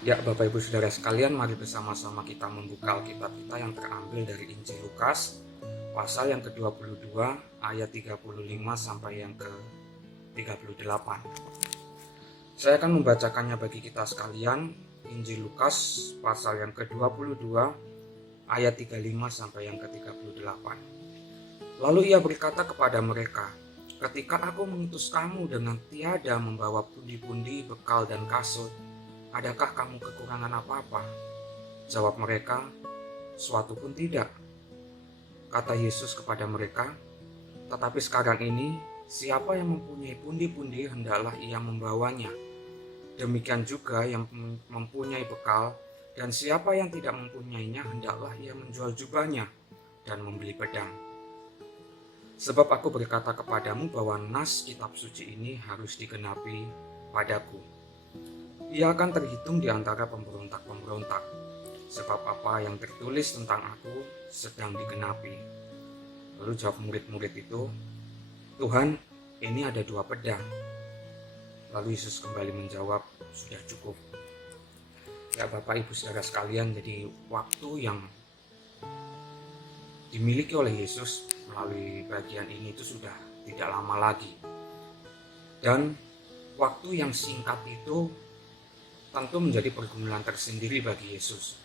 Ya, Bapak Ibu Saudara sekalian, mari bersama-sama kita membuka Alkitab kita yang terambil dari Injil Lukas, pasal yang ke-22, ayat 35 sampai yang ke-38. Saya akan membacakannya bagi kita sekalian, Injil Lukas, pasal yang ke-22, ayat 35 sampai yang ke-38. Lalu ia berkata kepada mereka, "Ketika aku mengutus kamu dengan tiada membawa pundi-pundi, bekal dan kasut, adakah kamu kekurangan apa-apa?" Jawab mereka, "Suatu pun tidak." Kata Yesus kepada mereka, "Tetapi sekarang ini, siapa yang mempunyai pundi-pundi hendaklah ia membawanya. Demikian juga yang mempunyai bekal, dan siapa yang tidak mempunyainya hendaklah ia menjual jubahnya dan membeli pedang. Sebab aku berkata kepadamu bahwa nas kitab suci ini harus digenapi padaku." Ia akan terhitung di antara pemberontak-pemberontak, sebab apa yang tertulis tentang aku sedang digenapi. Lalu jawab murid-murid itu, "Tuhan, ini ada 2 pedang." Lalu Yesus kembali menjawab, "Sudah cukup." Ya, Bapak Ibu Saudara sekalian, jadi waktu yang dimiliki oleh Yesus melalui bagian ini itu sudah tidak lama lagi. Dan waktu yang singkat itu tentu menjadi pergumulan tersendiri bagi Yesus.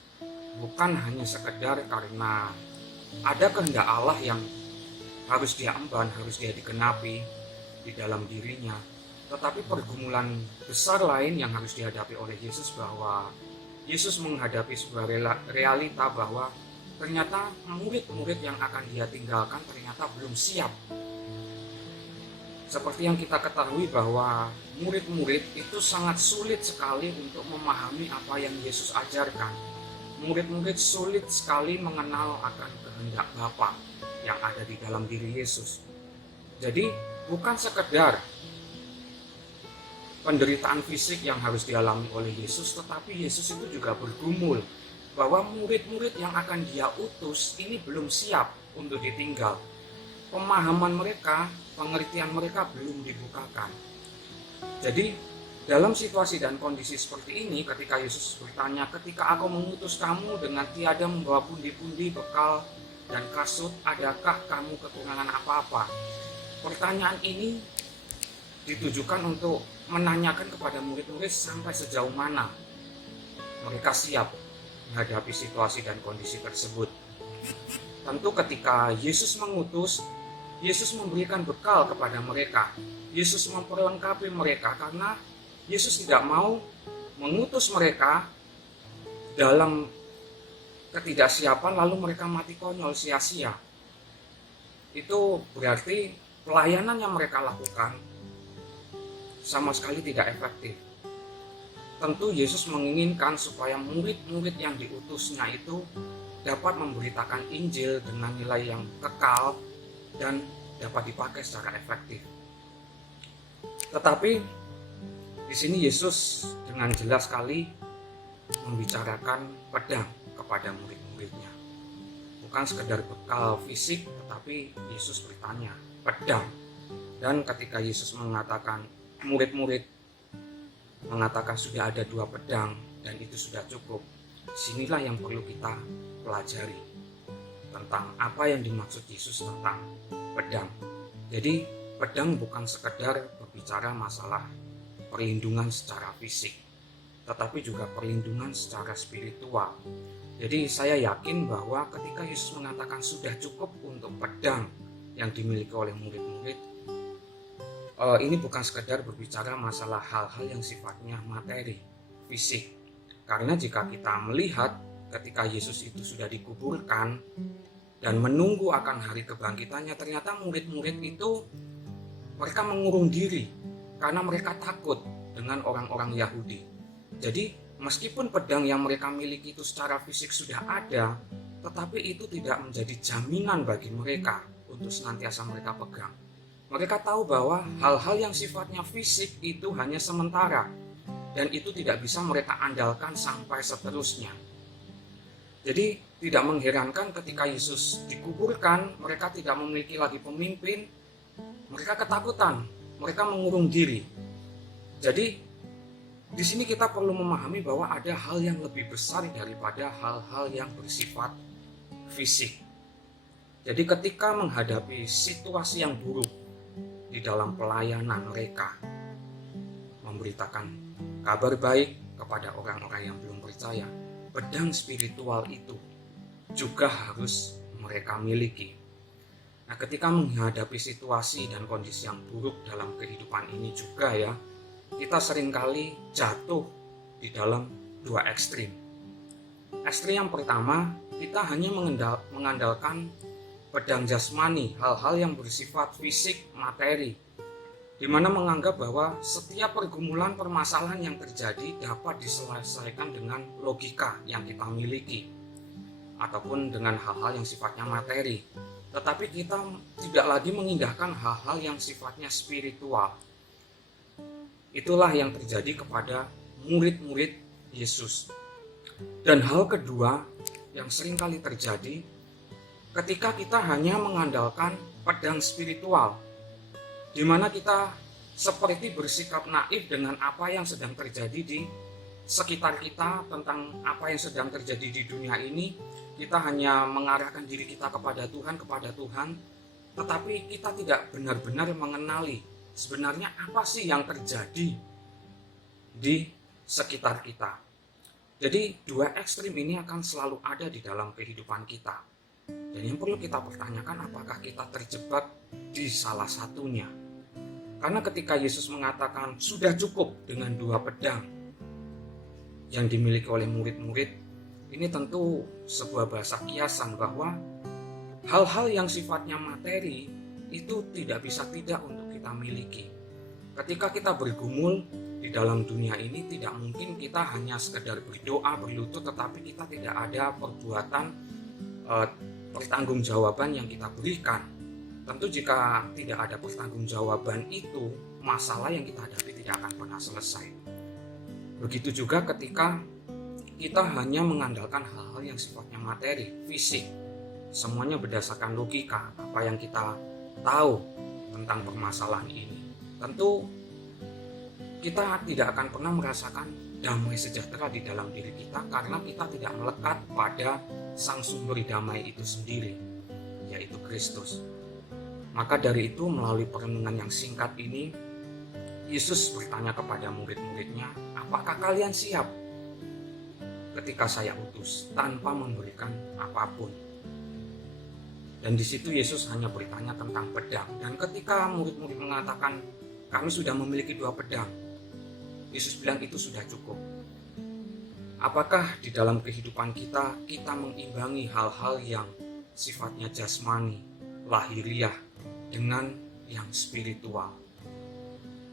Bukan hanya sekedar karena ada kehendak Allah yang harus dia emban, harus dia digenapi di dalam dirinya, tetapi pergumulan besar lain yang harus dihadapi oleh Yesus, bahwa Yesus menghadapi sebuah realita bahwa ternyata murid-murid yang akan dia tinggalkan ternyata belum siap. Seperti yang kita ketahui bahwa murid-murid itu sangat sulit sekali untuk memahami apa yang Yesus ajarkan. Murid-murid sulit sekali mengenal akan kehendak Bapa yang ada di dalam diri Yesus. Jadi bukan sekedar penderitaan fisik yang harus dialami oleh Yesus, tetapi Yesus itu juga bergumul bahwa murid-murid yang akan dia utus ini belum siap untuk ditinggal. Pemahaman mereka, pengertian mereka belum dibukakan. Jadi dalam situasi dan kondisi seperti ini, ketika Yesus bertanya, "Ketika aku mengutus kamu dengan tiada membawa pundi-pundi, bekal dan kasut, adakah kamu kekurangan apa-apa?" Pertanyaan ini ditujukan untuk menanyakan kepada murid-murid sampai sejauh mana mereka siap menghadapi situasi dan kondisi tersebut. Tentu ketika Yesus mengutus, Yesus memberikan bekal kepada mereka. Yesus memperlengkapi mereka karena Yesus tidak mau mengutus mereka dalam ketidaksiapan lalu mereka mati konyol sia-sia. Itu berarti pelayanan yang mereka lakukan sama sekali tidak efektif. Tentu Yesus menginginkan supaya murid-murid yang diutusnya itu dapat memberitakan Injil dengan nilai yang kekal dan dapat dipakai secara efektif. Tetapi di sini Yesus dengan jelas sekali membicarakan pedang kepada murid-muridnya. Bukan sekedar bekal fisik, tetapi Yesus bertanya, pedang. Dan ketika Yesus mengatakan, murid-murid mengatakan sudah ada 2 pedang dan itu sudah cukup, disinilah yang perlu kita pelajari tentang apa yang dimaksud Yesus tentang pedang. Jadi pedang bukan sekedar berbicara masalah perlindungan secara fisik, tetapi juga perlindungan secara spiritual. Jadi saya yakin bahwa ketika Yesus mengatakan sudah cukup untuk pedang yang dimiliki oleh murid-murid, ini bukan sekedar berbicara masalah hal-hal yang sifatnya materi, fisik. Karena jika kita melihat ketika Yesus itu sudah dikuburkan dan menunggu akan hari kebangkitannya, ternyata murid-murid itu mereka mengurung diri karena mereka takut dengan orang-orang Yahudi. Jadi meskipun pedang yang mereka miliki itu secara fisik sudah ada, tetapi itu tidak menjadi jaminan bagi mereka untuk senantiasa mereka pegang. Mereka tahu bahwa hal-hal yang sifatnya fisik itu hanya sementara dan itu tidak bisa mereka andalkan sampai seterusnya. Jadi tidak mengherankan ketika Yesus dikuburkan, mereka tidak memiliki lagi pemimpin, mereka ketakutan, mereka mengurung diri. Jadi Di sini kita perlu memahami bahwa ada hal yang lebih besar daripada hal-hal yang bersifat fisik. Jadi ketika menghadapi situasi yang buruk di dalam pelayanan mereka, memberitakan kabar baik kepada orang-orang yang belum percaya, pedang spiritual itu juga harus mereka miliki. Nah, ketika menghadapi situasi dan kondisi yang buruk dalam kehidupan ini juga ya, kita seringkali jatuh di dalam dua ekstrim. Ekstrim yang pertama, kita hanya mengandalkan pedang jasmani, hal-hal yang bersifat fisik, materi, di mana menganggap bahwa setiap pergumulan permasalahan yang terjadi dapat diselesaikan dengan logika yang kita miliki ataupun dengan hal-hal yang sifatnya materi. Tetapi kita tidak lagi mengindahkan hal-hal yang sifatnya spiritual. Itulah yang terjadi kepada murid-murid Yesus. Dan hal kedua yang seringkali terjadi ketika kita hanya mengandalkan pedang spiritual, di mana kita seperti bersikap naif dengan apa yang sedang terjadi di sekitar kita, tentang apa yang sedang terjadi di dunia ini. Kita hanya mengarahkan diri kita kepada Tuhan, tetapi kita tidak benar-benar mengenali sebenarnya apa sih yang terjadi di sekitar kita. Jadi dua ekstrim ini akan selalu ada di dalam kehidupan kita. Dan yang perlu kita pertanyakan, apakah kita terjebak di salah satunya? Karena ketika Yesus mengatakan sudah cukup dengan dua pedang yang dimiliki oleh murid-murid, ini tentu sebuah bahasa kiasan bahwa hal-hal yang sifatnya materi itu tidak bisa tidak untuk kita miliki. Ketika kita bergumul di dalam dunia ini, tidak mungkin kita hanya sekedar berdoa, berlutut, tetapi kita tidak ada perbuatan pertanggungjawaban yang kita berikan. Tentu jika tidak ada pertanggungjawaban itu, masalah yang kita hadapi tidak akan pernah selesai. Begitu juga ketika kita hanya mengandalkan hal-hal yang sifatnya materi, fisik, semuanya berdasarkan logika, apa yang kita tahu tentang permasalahan ini. Tentu kita tidak akan pernah merasakan damai sejahtera di dalam diri kita karena kita tidak melekat pada sang sumber damai itu sendiri, yaitu Kristus. Maka dari itu, melalui perenungan yang singkat ini, Yesus bertanya kepada murid-muridnya, apakah kalian siap ketika saya utus tanpa memberikan apapun? Dan di situ Yesus hanya bertanya tentang pedang. Dan ketika murid-murid mengatakan kami sudah memiliki dua pedang, Yesus bilang itu sudah cukup. Apakah di dalam kehidupan kita mengimbangi hal-hal yang sifatnya jasmani, lahiriah dengan yang spiritual?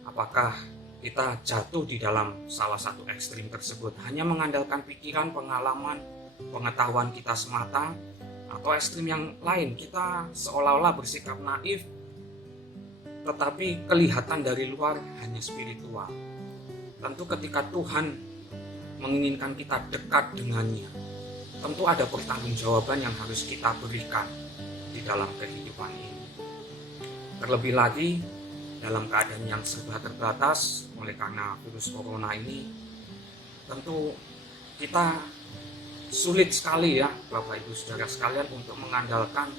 Apakah kita jatuh di dalam salah satu ekstrim tersebut, hanya mengandalkan pikiran, pengalaman, pengetahuan kita semata, atau ekstrim yang lain, kita seolah-olah bersikap naif, tetapi kelihatan dari luar hanya spiritual. Tentu ketika Tuhan menginginkan kita dekat dengannya, tentu ada pertanggungjawaban yang harus kita berikan di dalam kehidupan ini. Terlebih lagi, dalam keadaan yang serba terbatas oleh karena virus corona ini, tentu kita sulit sekali ya Bapak Ibu Saudara sekalian untuk mengandalkan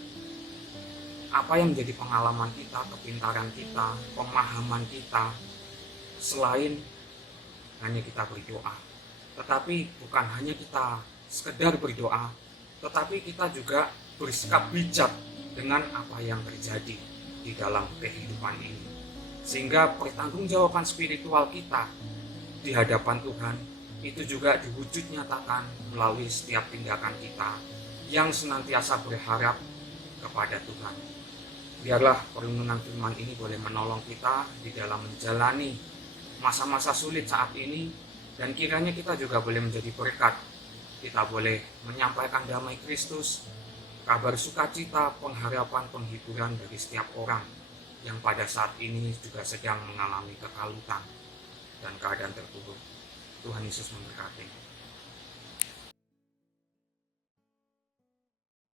apa yang menjadi pengalaman kita, kepintaran kita, pemahaman kita, selain hanya kita berdoa. Tetapi bukan hanya kita sekedar berdoa, tetapi kita juga bersikap bijak dengan apa yang terjadi di dalam kehidupan ini. Sehingga pertanggungjawaban spiritual kita di hadapan Tuhan itu juga diwujud nyatakan melalui setiap tindakan kita yang senantiasa berharap kepada Tuhan. Biarlah perenungan firman ini boleh menolong kita di dalam menjalani masa-masa sulit saat ini, dan kiranya kita juga boleh menjadi berkat. Kita boleh menyampaikan damai Kristus, kabar sukacita, pengharapan, penghiburan bagi setiap orang yang pada saat ini juga sedang mengalami kekalutan dan keadaan terpuruk. Tuhan Yesus memberkati.